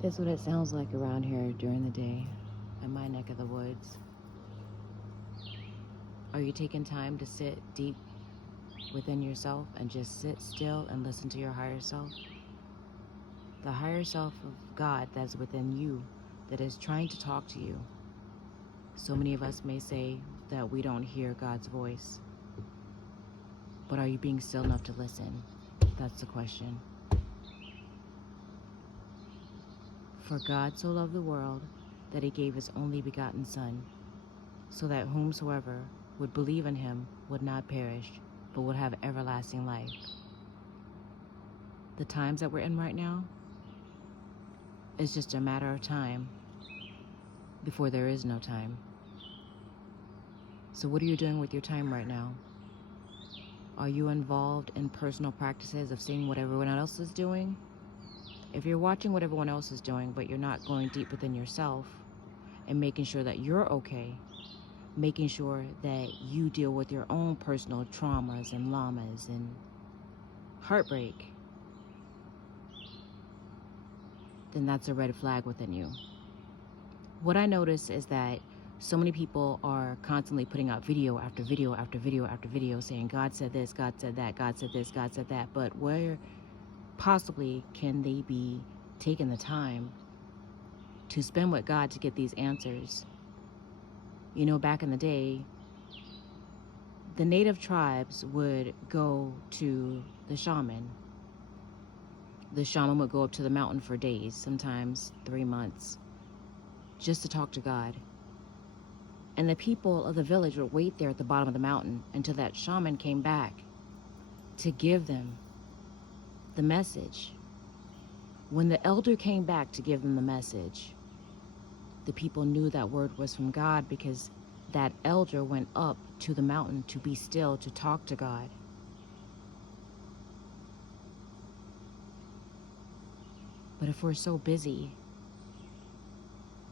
That's what it sounds like around here during the day, in my neck of the woods. Are you taking time to sit deep within yourself and just sit still and listen to your higher self? The higher self of God that's within you, that is trying to talk to you. So many of us may say that we don't hear God's voice, but are you being still enough to listen? That's the question. For God so loved the world that he gave his only begotten Son, so that whomsoever would believe in him would not perish, but would have everlasting life. The times that we're in right now is just a matter of time before there is no time. So what are you doing with your time right now? Are you involved in personal practices of seeing what everyone else is doing? If you're watching what everyone else is doing, but you're not going deep within yourself and making sure that you're okay, making sure that you deal with your own personal traumas and llamas and heartbreak, then that's a red flag within you. What I notice is that so many people are constantly putting out video after video after video after video saying, God said this, God said that, God said this, God said that, but where possibly can they be taking the time to spend with God to get these answers? You know, back in the day, the native tribes would go to the shaman. The shaman would go up to the mountain for days, sometimes 3 months, just to talk to God. And the people of the village would wait there at the bottom of the mountain until that shaman came back to give them the message. When the elder came back to give them the message, the people knew that word was from God because that elder went up to the mountain to be still, to talk to God. But if we're so busy,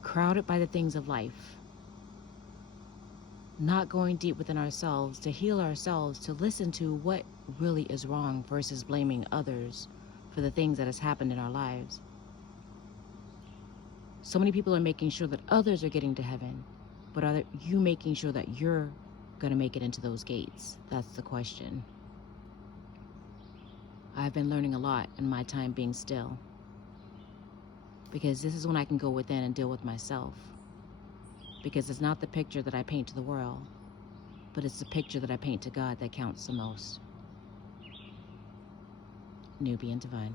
crowded by the things of life, not going deep within ourselves to heal ourselves, to listen to what really is wrong versus blaming others for the things that has happened in our lives. So many people are making sure that others are getting to heaven, but are you making sure that you're going to make it into those gates? That's the question. I've been learning a lot in my time being still, because this is when I can go within and deal with myself. Because it's not the picture that I paint to the world, but it's the picture that I paint to God that counts the most. Nubiandivine.